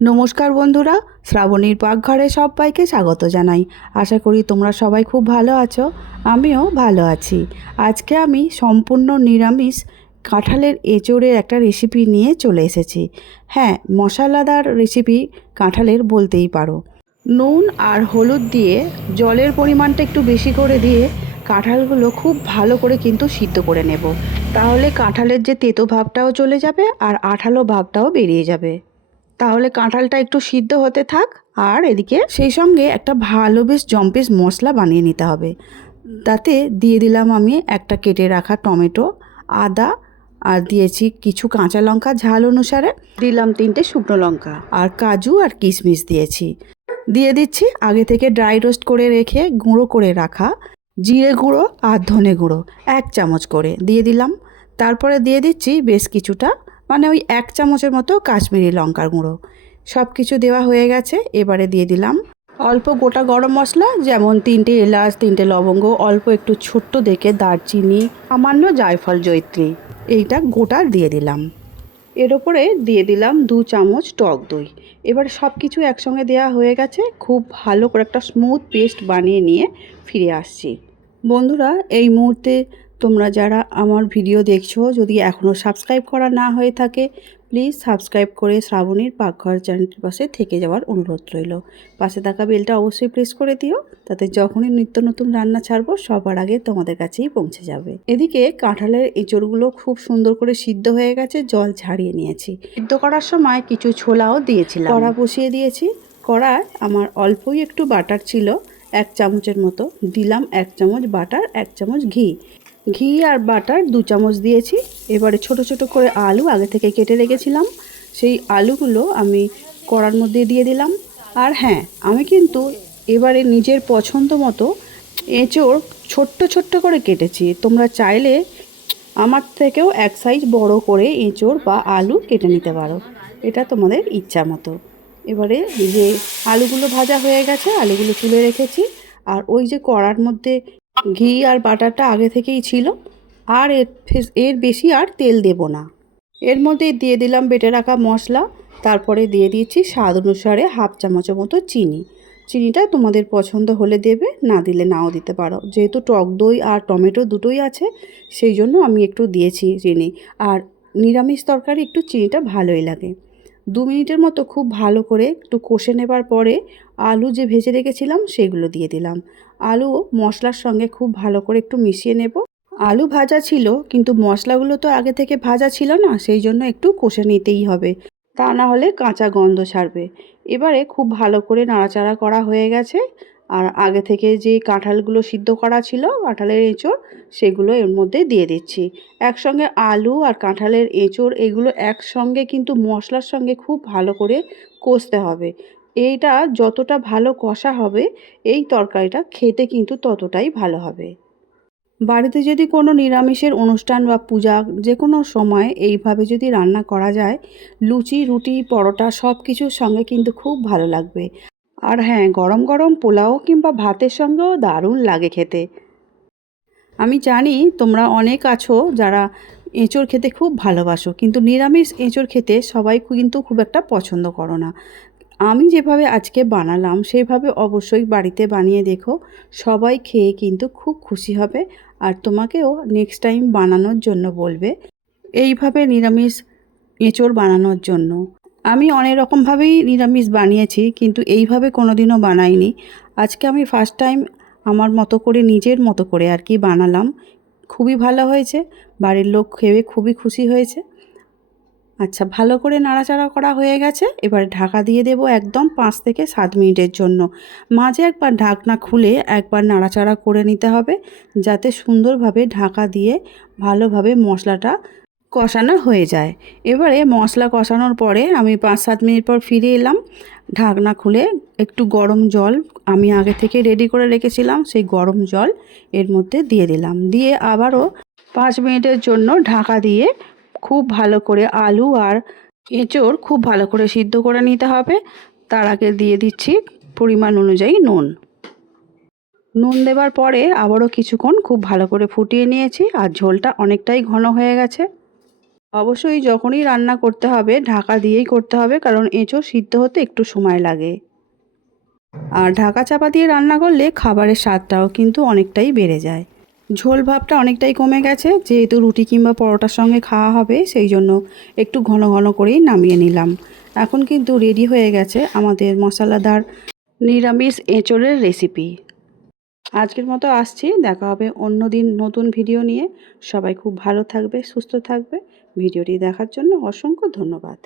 নমস্কার বন্ধুরা, শ্রাবণীর পাকঘরে সবাইকে স্বাগত জানাই। আশা করি তোমরা সবাই খুব ভালো আছো। আমিও ভালো আছি। আজকে আমি সম্পূর্ণ নিরামিষ কাঁঠালের এঁচোড়ের একটা রেসিপি নিয়ে চলে এসেছি। হ্যাঁ, মশলাদার রেসিপি কাঁঠালের বলতেই পারো। নুন আর হলুদ দিয়ে জলের পরিমাণটা একটু বেশি করে দিয়ে কাঁঠালগুলো খুব ভালো করে কিন্তু সিদ্ধ করে নেব। তাহলে কাঁঠালের যে তেতো ভাবটাও চলে যাবে আর আঠালো ভাবটাও বেরিয়ে যাবে। তাহলে কাঁঠালটা একটু সিদ্ধ হতে থাক, আর এদিকে সেই সঙ্গে একটা ভালো বেশ জম্পেশ মশলা বানিয়ে নিতে হবে। তাতে দিয়ে দিলাম আমি একটা কেটে রাখা টমেটো, আদা, আর দিয়েছি কিছু কাঁচা লঙ্কা ঝাল অনুসারে, দিলাম 3টে শুকনো লঙ্কা, আর কাজু আর কিশমিশ দিয়েছি। দিয়ে দিচ্ছি আগে থেকে ড্রাই রোস্ট করে রেখে গুঁড়ো করে রাখা জিরে গুঁড়ো আর ধনে গুঁড়ো 1 চামচ করে দিয়ে দিলাম। তারপরে দিয়ে দিচ্ছি বেশ কিছুটা, মানে ওই 1 চামচের মতো কাশ্মীরি লঙ্কার গুঁড়ো। সব কিছু দেওয়া হয়ে গেছে। এবারে দিয়ে দিলাম অল্প গোটা গরম মশলা, যেমন 3টে এলাচ, 3টে লবঙ্গ, অল্প একটু ছোট্ট দেখে দারচিনি, সামান্য জায়ফল, জয়িত্রী, এইটা গোটা দিয়ে দিলাম। এর ওপরে দিয়ে দিলাম 2 চামচ টক দই। এবার সব কিছু একসঙ্গে দেওয়া হয়ে গেছে। খুব ভালো করে একটা স্মুথ পেস্ট বানিয়ে নিয়ে ফিরে আসছি। বন্ধুরা, এই মুহূর্তে তোমরা যারা আমার ভিডিও দেখছো, যদি এখনও সাবস্ক্রাইব করা না হয়ে থাকে, প্লিজ সাবস্ক্রাইব করে শ্রাবণীর পাকঘর চ্যানেলটির পাশে থেকে যাওয়ার অনুরোধ রইল। পাশে থাকা বেলটা অবশ্যই প্রেস করে দিও, তাতে যখনই নিত্য নতুন রান্না ছাড়বো সবার আগে তোমাদের কাছেই পৌঁছে যাবে। এদিকে কাঁঠালের এঁচড়গুলো খুব সুন্দর করে সিদ্ধ হয়ে গেছে, জল ছাড়িয়ে নিয়েছি। সিদ্ধ করার সময় কিছু ছোলাও দিয়েছিলাম। কড়া বসিয়ে দিয়েছি। কড়ায় আমার অল্পই একটু বাটার ছিল, 1 চামচের মতো। দিলাম 1 চামচ বাটার, 1 চামচ ঘি। ঘি আর বাটার 2 চামচ দিয়েছি। এবারে ছোট ছোট করে আলু আগে থেকে কেটে রেখেছিলাম, সেই আলুগুলো আমি কড়ার মধ্যে দিয়ে দিলাম। আর হ্যাঁ, আমি কিন্তু এবারে নিজের পছন্দ মতো এঁচোড় ছোট্ট ছোট্ট করে কেটেছি। তোমরা চাইলে আমার থেকেও 1 সাইজ বড় করে এঁচোড় বা আলু কেটে নিতে পারো, এটা তোমাদের ইচ্ছা মতো। এবারে যে আলুগুলো ভাজা হয়ে গেছে, আলুগুলো তুলে রেখেছি। আর ওই যে কড়ার মধ্যে ঘি আর বাটারটা আগে থেকেই ছিল, আর এর বেশি আর তেল দেব না। এর মধ্যে দিয়ে দিলাম বেটে রাখা মশলা। তারপরে দিয়ে দিয়েছি স্বাদ অনুসারে 1/2 চামচের মতো চিনি। চিনিটা তোমাদের পছন্দ হলে দেবে, না দিলে নাও দিতে পারো। যেহেতু টক দই আর টমেটো দুটোই আছে, সেই জন্য আমি একটু দিয়েছি চিনি। আর নিরামিষ তরকারি একটু চিনিটা ভালোই লাগে। 2 মিনিটের মতো খুব ভালো করে একটু কষে নেবার পরে আলু যে ভেজে রেখেছিলাম সেগুলো দিয়ে দিলাম। আলু মশলার সঙ্গে খুব ভালো করে একটু মিশিয়ে নেব। আলু ভাজা ছিল, কিন্তু মশলাগুলো তো আগে থেকে ভাজা ছিল না, সেই জন্য একটু কষে নিতেই হবে, তা না হলে কাঁচা গন্ধ ছাড়বে। এবারে খুব ভালো করে নাড়াচাড়া করা হয়ে গেছে। আর আগে থেকে যে কাঁঠালগুলো সিদ্ধ করা ছিল, কাঁঠালের এঁচোড়, সেগুলো এর মধ্যে দিয়ে দিচ্ছি। একসঙ্গে আলু আর কাঁঠালের এঁচোড় এগুলো একসঙ্গে কিন্তু মশলার সঙ্গে খুব ভালো করে কষতে হবে। এইটা যতটা ভালো কষা হবে, এই তরকারিটা খেতে কিন্তু ততটাই ভালো হবে। বাড়িতে যদি কোনো নিরামিষের অনুষ্ঠান বা পূজা যে কোনো সময় এইভাবে যদি রান্না করা যায়, লুচি, রুটি, পরোটা সব কিছুর সঙ্গে কিন্তু খুব ভালো লাগবে। আর হ্যাঁ, গরম গরম পোলাও কিংবা ভাতের সঙ্গেও দারুণ লাগে খেতে। আমি জানি তোমরা অনেক আছো যারা এঁচোড় খেতে খুব ভালোবাসো, কিন্তু নিরামিষ এঁচোড় খেতে সবাই কিন্তু খুব একটা পছন্দ করো না। আমি যেভাবে আজকে বানালাম সেইভাবে অবশ্যই বাড়িতে বানিয়ে দেখো, সবাই খেয়ে কিন্তু খুব খুশি হবে। আর তোমাকেও নেক্সট টাইম বানানোর জন্য বলবে এইভাবে নিরামিষ এঁচোড় বানানোর জন্য। আমি অনেক রকমভাবেই নিরামিষ বানিয়েছি, কিন্তু এইভাবে কোনোদিনও বানাইনি। আজকে আমি ফার্স্ট টাইম আমার মতো করে, নিজের মতো করে আর কি বানালাম। খুবই ভালো হয়েছে, বাড়ির লোক খেয়ে খুবই খুশি হয়েছে। আচ্ছা, ভালো করে নাড়াচাড়া করা হয়ে গেছে। এবারে ঢাকা দিয়ে দেব একদম 5 থেকে 7 মিনিটের জন্য। মাঝে একবার ঢাকনা খুলে একবার নাড়াচাড়া করে নিতে হবে, যাতে সুন্দরভাবে ঢাকা দিয়ে ভালোভাবে মশলাটা কষানো হয়ে যায়। এবারে মশলা কষানোর পরে আমি 5-7 মিনিট পর ফিরে এলাম। ঢাকনা খুলে একটু গরম জল আমি আগে থেকে রেডি করে রেখেছিলাম, সেই গরম জল এর মধ্যে দিয়ে দিলাম। দিয়ে আবারও 5 মিনিটের জন্য ঢাকা দিয়ে খুব ভালো করে আলু আর এঁচোড় খুব ভালো করে সিদ্ধ করে নিতে হবে। তার আগে দিয়ে দিচ্ছি পরিমাণ অনুযায়ী নুন। নুন দেবার পরে আবারও কিছুক্ষণ খুব ভালো করে ফুটিয়ে নিয়েছি, আর ঝোলটা অনেকটাই ঘন হয়ে গেছে। অবশ্যই যখনই রান্না করতে হবে ঢাকা দিয়েই করতে হবে, কারণ এঁচোড় সিদ্ধ হতে একটু সময় লাগে। আর ঢাকা চাপা দিয়ে রান্না করলে খাবারের স্বাদটাও কিন্তু অনেকটাই বেড়ে যায়। ঝোল ভাবটা অনেকটাই কমে গেছে, যেহেতু রুটি কিংবা পরোটার সঙ্গে খাওয়া হবে সেই জন্য একটু ঘন ঘন করেই নামিয়ে নিলাম। এখন কিন্তু রেডি হয়ে গেছে আমাদের মশলাদার নিরামিষ এঁচোড়ের রেসিপি। আজকের মতো আসছি, দেখা হবে অন্য দিন নতুন ভিডিও নিয়ে। সবাই খুব ভালো থাকবে, সুস্থ থাকবে। ভিডিওটি দেখার জন্য অসংখ্য ধন্যবাদ।